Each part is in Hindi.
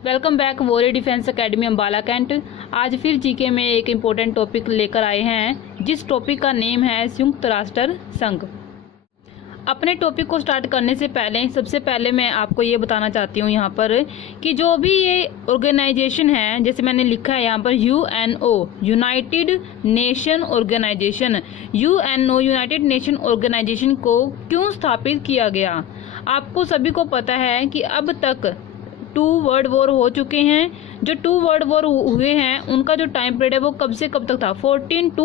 Welcome back warrior defence academy Ambala cantt. आज फिर जीके में एक इम्पोर्टेंट टॉपिक लेकर आए हैं, जिस टॉपिक का नेम है संयुक्त राष्ट्र संघ। अपने टॉपिक को स्टार्ट करने से पहले सबसे पहले मैं आपको ये बताना चाहती हूँ यहाँ पर कि जो भी ये ऑर्गेनाइजेशन है, जैसे मैंने लिखा है यहाँ पर UNO, United Nation Organisation. UNO United Nation Organisation को क्यों स्थापित किया गया? आपको सभी को पता है कि अब तक 2 वर्ल्ड वॉर हो चुके हैं। जो 2 वर्ल्ड वॉर हुए हैं उनका जो टाइम पीरियड है वो कब से कब तक था? 14 to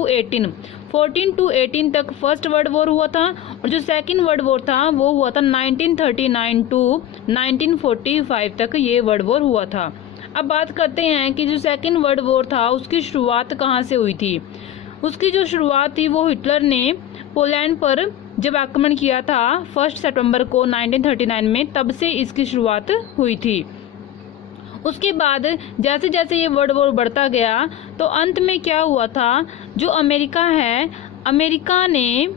18 तक फर्स्ट वर्ल्ड वॉर हुआ था, और जो सेकंड वर्ल्ड वॉर था वो हुआ था 1939 to 1945 तक ये वर्ल्ड वॉर हुआ था। अब बात करते हैं कि जो सेकंड वर्ल्ड वॉर था उसकी शुरुआत कहाँ से हुई थी। उसकी जो शुरुआत थी वो हिटलर ने पोलैंड पर जब आक्रमण किया था 1 सितंबर को 1939 में, तब से इसकी शुरुआत हुई थी। उसके बाद जैसे जैसे ये वर्ल्ड वॉर बढ़ता गया तो अंत में क्या हुआ था, जो अमेरिका है, अमेरिका ने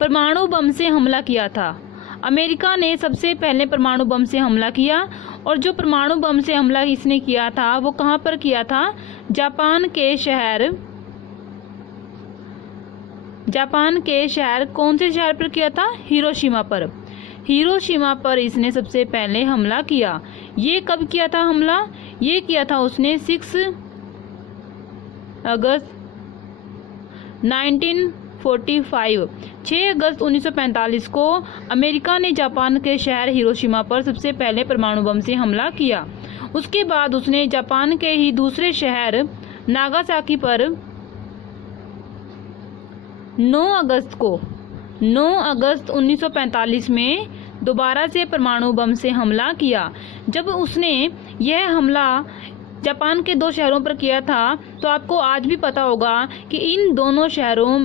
परमाणु बम से हमला किया था। अमेरिका ने सबसे पहले परमाणु बम से हमला किया, और जो परमाणु बम से हमला इसने किया था वो कहाँ पर किया था? जापान के शहर कौन से शहर पर किया था? हिरोशिमा पर। हिरोशिमा पर इसने सबसे पहले हमला किया। ये कब किया था हमला? ये किया था उसने 6 अगस्त 1945। 6 अगस्त 1945 को अमेरिका ने जापान के शहर हिरोशिमा पर सबसे पहले परमाणु बम से हमला किया। उसके बाद उसने जापान के ही दूसरे शहर नागासाकी पर 9 अगस्त 1945 में दोबारा से परमाणु बम से हमला किया। जब उसने यह हमला जापान के 2 शहरों पर किया था, तो आपको आज भी पता होगा कि इन दोनों शहरों,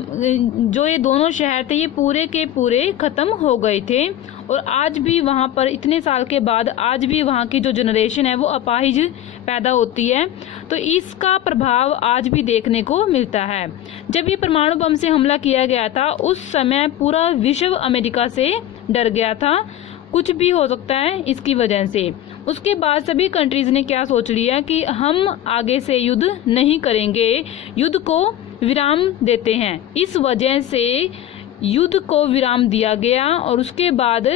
जो ये दोनों शहर थे, ये पूरे के पूरे ख़त्म हो गए थे। और आज भी वहाँ पर इतने साल के बाद आज भी वहाँ की जो जनरेशन है वो अपाहिज पैदा होती है। तो इसका प्रभाव आज भी देखने को मिलता है। जब ये परमाणु बम से हमला किया गया था उस समय पूरा विश्व अमेरिका से डर गया था, कुछ भी हो सकता है इसकी वजह से। उसके बाद सभी कंट्रीज ने क्या सोच लिया कि हम आगे से युद्ध नहीं करेंगे, युद्ध को विराम देते हैं। इस वजह से युद्ध को विराम दिया गया, और उसके बाद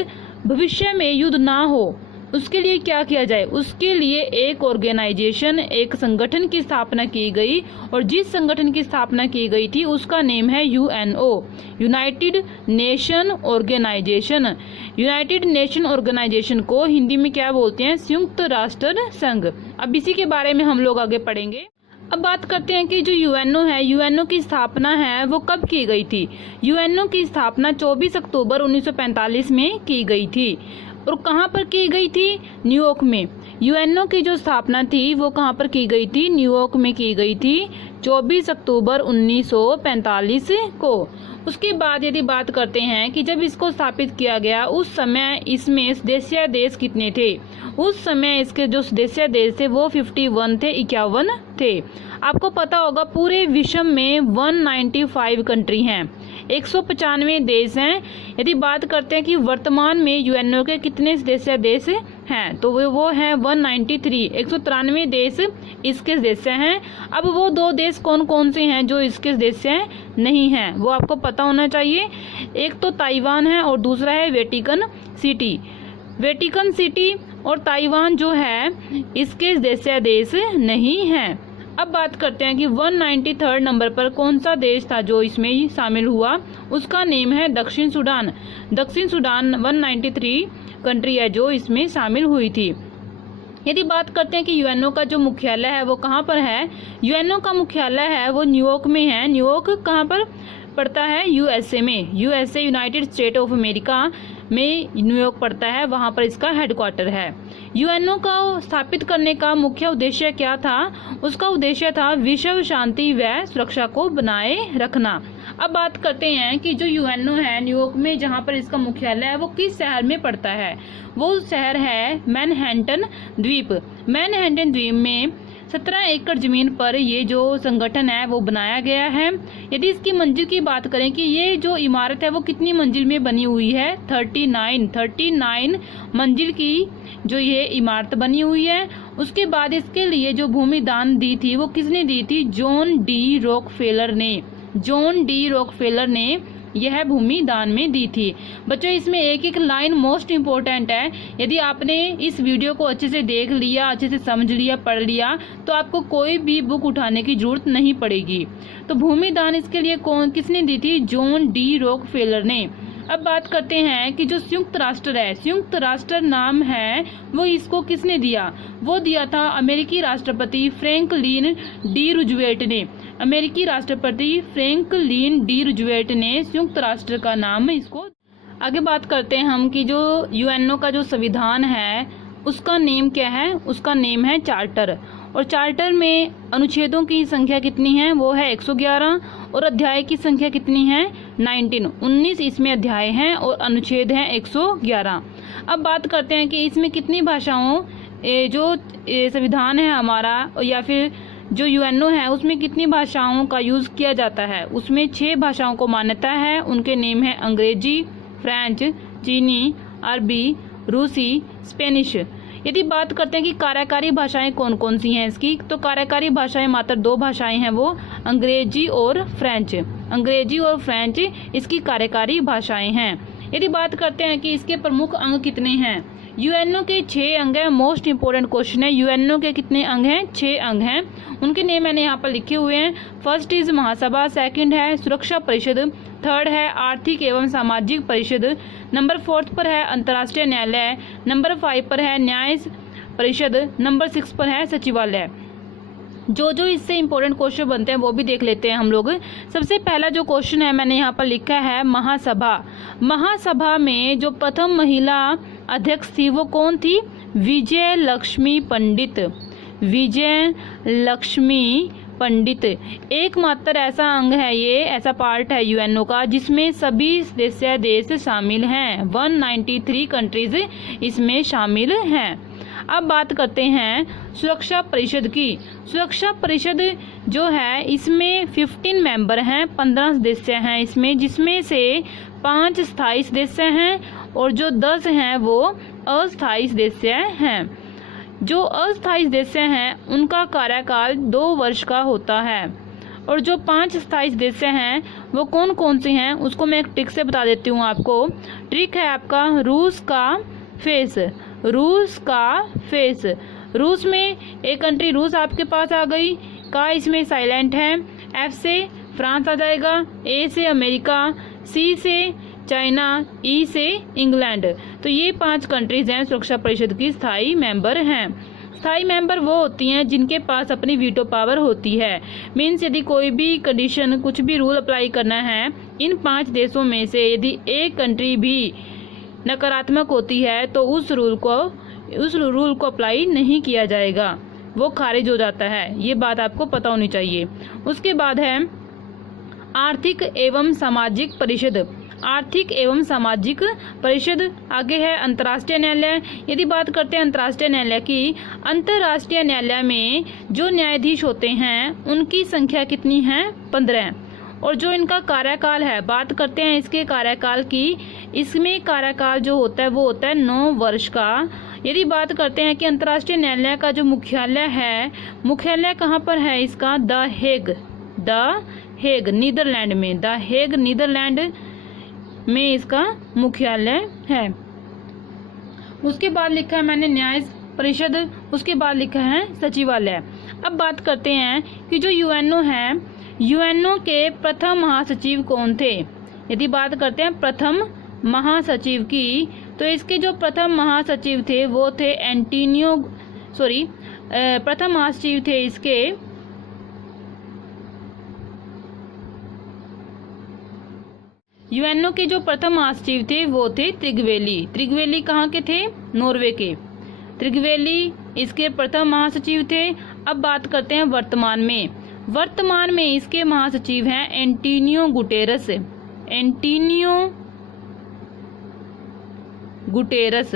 भविष्य में युद्ध ना हो उसके लिए क्या किया जाए, उसके लिए एक ऑर्गेनाइजेशन, एक संगठन की स्थापना की गई। और जिस संगठन की स्थापना की गई थी उसका नेम है UNO, United Nation Organisation. United Nation Organisation को हिंदी में क्या बोलते हैं? संयुक्त राष्ट्र संघ। अब इसी के बारे में हम लोग आगे पढ़ेंगे। अब बात करते हैं कि जो यूएनओ है, यूएनओ की स्थापना है वो कब की गई थी। यूएनओ की स्थापना 24 अक्टूबर 1945 में की गई थी। और कहाँ पर की गई थी? न्यूयॉर्क में। यूएनओ की जो स्थापना थी वो कहाँ पर की गई थी? न्यूयॉर्क में की गई थी 24 अक्टूबर 1945 को। उसके बाद यदि बात करते हैं कि जब इसको स्थापित किया गया उस समय इसमें सदस्य देश कितने थे? उस समय इसके जो सदस्य देश थे वो 51 थे, 51 थे। आपको पता होगा पूरे विश्व में 195 कंट्री हैं, 195 देश हैं। यदि बात करते हैं कि वर्तमान में यूएनओ के कितने सदस्य देश हैं, तो वो हैं 193, 193 देश इसके सदस्य हैं। अब वो 2 देश कौन कौन से हैं जो इसके सदस्य नहीं हैं, वो आपको पता होना चाहिए। एक तो ताइवान है और दूसरा है वेटिकन सिटी। वेटिकन सिटी और ताइवान जो है इसके सदस्य देश नहीं हैं। अब बात करते हैं कि 193 नंबर पर कौन सा देश था जो इसमें शामिल हुआ, उसका नेम है दक्षिण सूडान। दक्षिण सूडान 193 कंट्री है जो इसमें शामिल हुई थी। यदि बात करते हैं कि यूएनओ का जो मुख्यालय है वो कहाँ पर है, यूएनओ का मुख्यालय है वो न्यूयॉर्क में है। न्यूयॉर्क कहाँ पर पड़ता है? यूएसए में। USA United state of America में न्यूयॉर्क पड़ता है, वहाँ पर इसका हेडक्वार्टर है। यूएनओ को स्थापित करने का मुख्य उद्देश्य क्या था? उसका उद्देश्य था विश्व शांति व सुरक्षा को बनाए रखना। अब बात करते हैं कि जो यूएनओ है न्यूयॉर्क में जहाँ पर इसका मुख्यालय है वो किस शहर में पड़ता है? वो शहर है मैनहट्टन द्वीप। मैनहट्टन द्वीप में 17 एकड़ जमीन पर ये जो संगठन है वो बनाया गया है। यदि इसकी मंजिल की बात करें कि ये जो इमारत है वो कितनी मंजिल में बनी हुई है, 39 मंजिल की जो ये इमारत बनी हुई है। उसके बाद इसके लिए जो भूमि दान दी थी वो किसने दी थी, जॉन डी रॉकफेलर ने यह भूमि दान में दी थी। बच्चों इसमें एक एक लाइन मोस्ट इम्पोर्टेंट है। यदि आपने इस वीडियो को अच्छे से देख लिया, अच्छे से समझ लिया, पढ़ लिया, तो आपको कोई भी बुक उठाने की जरूरत नहीं पड़ेगी। तो भूमि दान इसके लिए किसने दी थी, जॉन डी रॉकफेलर ने। अब बात करते हैं कि जो संयुक्त राष्ट्र है, संयुक्त राष्ट्र नाम है वो इसको किसने दिया, वो दिया था अमेरिकी राष्ट्रपति फ्रैंकलिन डी रूजवेल्ट ने। अमेरिकी राष्ट्रपति फ्रैंकलिन डी रूजवेल्ट ने संयुक्त राष्ट्र का नाम इसको। आगे बात करते हैं हम कि जो यूएनओ का जो संविधान है उसका नेम क्या है, उसका नेम है चार्टर। और चार्टर में अनुच्छेदों की संख्या कितनी है, वो है 111 और अध्याय की संख्या कितनी है, 19 इसमें अध्याय हैं और अनुच्छेद हैं 111। अब बात करते हैं कि इसमें कितनी भाषाओं जो संविधान है हमारा या फिर जो यूएनओ है उसमें कितनी भाषाओं का यूज़ किया जाता है। उसमें 6 भाषाओं को मान्यता है। उनके नेम है अंग्रेजी, फ्रेंच, चीनी, अरबी, रूसी, स्पेनिश। यदि बात करते हैं कि कार्यकारी भाषाएं कौन कौन सी हैं इसकी, तो कार्यकारी भाषाएं मात्र 2 भाषाएं हैं, वो अंग्रेजी और फ्रेंच। अंग्रेजी और फ्रेंच इसकी कार्यकारी भाषाएं हैं। यदि बात करते हैं कि इसके प्रमुख अंग कितने हैं, यूएनओ के 6 अंग हैं। मोस्ट इंपोर्टेंट क्वेश्चन है, यूएनओ के कितने अंग हैं, 6 अंग हैं। उनके नेम मैंने यहाँ पर लिखे हुए हैं। फर्स्ट इज महासभा, सेकंड है सुरक्षा परिषद, थर्ड है आर्थिक एवं सामाजिक परिषद, नंबर 4 पर है अंतर्राष्ट्रीय न्यायालय, नंबर 5 पर है न्याय परिषद, नंबर 6 पर है सचिवालय। जो इससे इम्पोर्टेंट क्वेश्चन बनते हैं वो भी देख लेते हैं हम लोग। सबसे पहला जो क्वेश्चन है मैंने यहाँ पर लिखा है महासभा। महासभा में जो प्रथम महिला अध्यक्ष थी वो कौन थी, विजय लक्ष्मी पंडित। विजय लक्ष्मी पंडित एकमात्र ऐसा अंग है, ये ऐसा पार्ट है यूएनओ का जिसमें सभी सदस्य देश शामिल हैं। 193 कंट्रीज इसमें शामिल हैं। अब बात करते हैं सुरक्षा परिषद की। सुरक्षा परिषद जो है इसमें 15 मेंबर हैं, 15 सदस्य हैं इसमें, जिसमें से 5 स्थायी सदस्य हैं और जो 10 हैं वो अस्थायी सदस्य हैं। जो अस्थायी सदस्य हैं उनका कार्यकाल 2 वर्ष का होता है और जो 5 स्थायी सदस्य हैं वो कौन कौन से हैं उसको मैं एक ट्रिक से बता देती हूँ आपको। ट्रिक है आपका रूस का फेस। रूस का फेस, रूस में एक कंट्री रूस आपके पास आ गई, का इसमें साइलेंट है, एफ से फ्रांस आ जाएगा, ए से अमेरिका, सी से चाइना, ई से इंग्लैंड। तो ये 5 कंट्रीज हैं सुरक्षा परिषद की स्थायी मेंबर हैं। स्थायी मेंबर वो होती हैं जिनके पास अपनी वीटो पावर होती है। मीन्स यदि कोई भी कंडीशन, कुछ भी रूल अप्लाई करना है, इन 5 देशों में से यदि एक कंट्री भी नकारात्मक होती है तो उस रूल को अप्लाई नहीं किया जाएगा, वो खारिज हो जाता है। ये बात आपको पता होनी चाहिए। उसके बाद है आर्थिक एवं सामाजिक परिषद। आर्थिक एवं सामाजिक परिषद आगे है अंतर्राष्ट्रीय न्यायालय। यदि बात करते हैं अंतर्राष्ट्रीय न्यायालय की, अंतर्राष्ट्रीय न्यायालय में जो न्यायाधीश होते हैं उनकी संख्या कितनी है, 15। और जो इनका कार्यकाल है, बात करते हैं इसके कार्यकाल की, इसमें कार्यकाल जो होता है वो होता है 9 वर्ष का। यदि बात करते हैं कि अंतर्राष्ट्रीय न्यायालय का जो मुख्यालय है, मुख्यालय कहाँ पर है इसका, द हेग नीदरलैंड में, द हेग नीदरलैंड में इसका मुख्यालय है। उसके बाद लिखा है मैंने न्याय परिषद, उसके बाद लिखा है सचिवालय। अब बात करते हैं कि जो यूएनओ है, यूएनओ के प्रथम महासचिव कौन थे। यदि बात करते हैं प्रथम महासचिव की, तो इसके जो प्रथम महासचिव थे वो थे प्रथम महासचिव थे इसके यूएनओ के जो प्रथम महासचिव थे वो थे त्रिगवेली। त्रिगवेली कहाँ के थे, नॉर्वे के। त्रिगवेली इसके प्रथम महासचिव थे। अब बात करते हैं वर्तमान में। वर्तमान में इसके महासचिव हैं एंटोनियो गुटेरस। एंटोनियो गुटेरस,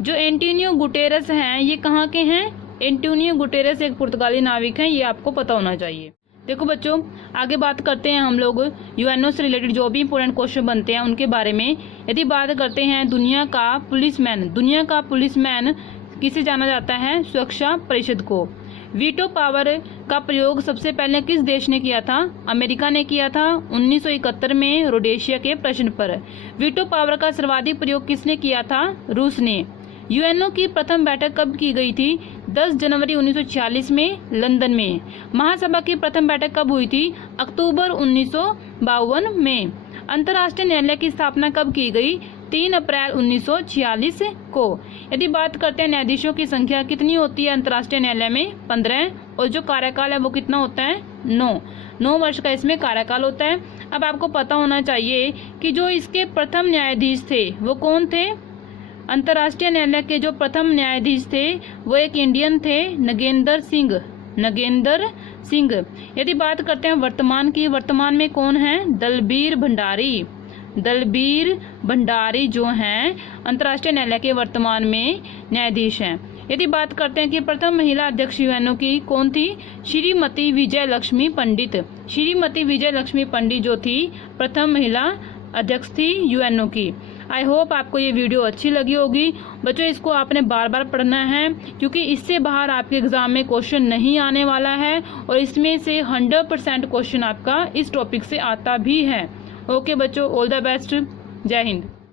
जो एंटोनियो गुटेरस हैं ये कहाँ के हैं, एंटोनियो गुटेरेस एक पुर्तगाली नाविक हैं, ये आपको पता होना चाहिए। देखो बच्चों, आगे बात करते हैं हम लोग यूएनओ से रिलेटेड जो भी इंपॉर्टेंट क्वेश्चन बनते हैं उनके बारे में। यदि बात करते हैं दुनिया का पुलिसमैन किसे जाना जाता है? सुरक्षा परिषद को। वीटो पावर का प्रयोग सबसे पहले किस देश ने किया था? अमेरिका ने किया था 1971 में रोडेशिया के प्रश्न पर। वीटो पावर का सर्वाधिक प्रयोग किसने किया था? रूस ने। यूएनओ की प्रथम बैठक कब की गई थी? 10 जनवरी 1946 में लंदन में। महासभा की प्रथम बैठक कब हुई थी? अक्टूबर 1952 में। अंतर्राष्ट्रीय न्यायालय की स्थापना कब की गई? 3 अप्रैल 1946 को। यदि बात करते हैं न्यायाधीशों की संख्या कितनी होती है अंतर्राष्ट्रीय न्यायालय में? 15। और जो कार्यकाल है वो कितना होता है? 9 वर्ष का इसमें कार्यकाल होता है। अब आपको पता होना चाहिए कि जो इसके प्रथम न्यायाधीश थे वो कौन थे? अंतर्राष्ट्रीय न्यायालय के जो प्रथम न्यायाधीश थे वो एक इंडियन थे, नगेंद्र सिंह। यदि बात करते हैं वर्तमान में कौन है? दलबीर भंडारी जो हैं अंतर्राष्ट्रीय न्यायालय के वर्तमान में न्यायाधीश हैं। यदि बात करते हैं कि प्रथम महिला अध्यक्ष यूएनओ की कौन थी? श्रीमती विजय लक्ष्मी पंडित जो थी प्रथम महिला अध्यक्ष थी यूएनओ की। आई होप आपको ये वीडियो अच्छी लगी होगी। बच्चों, इसको आपने बार बार पढ़ना है क्योंकि इससे बाहर आपके एग्जाम में क्वेश्चन नहीं आने वाला है और इसमें से 100% क्वेश्चन आपका इस टॉपिक से आता भी है। ओके बच्चों, ऑल द बेस्ट। जय हिंद।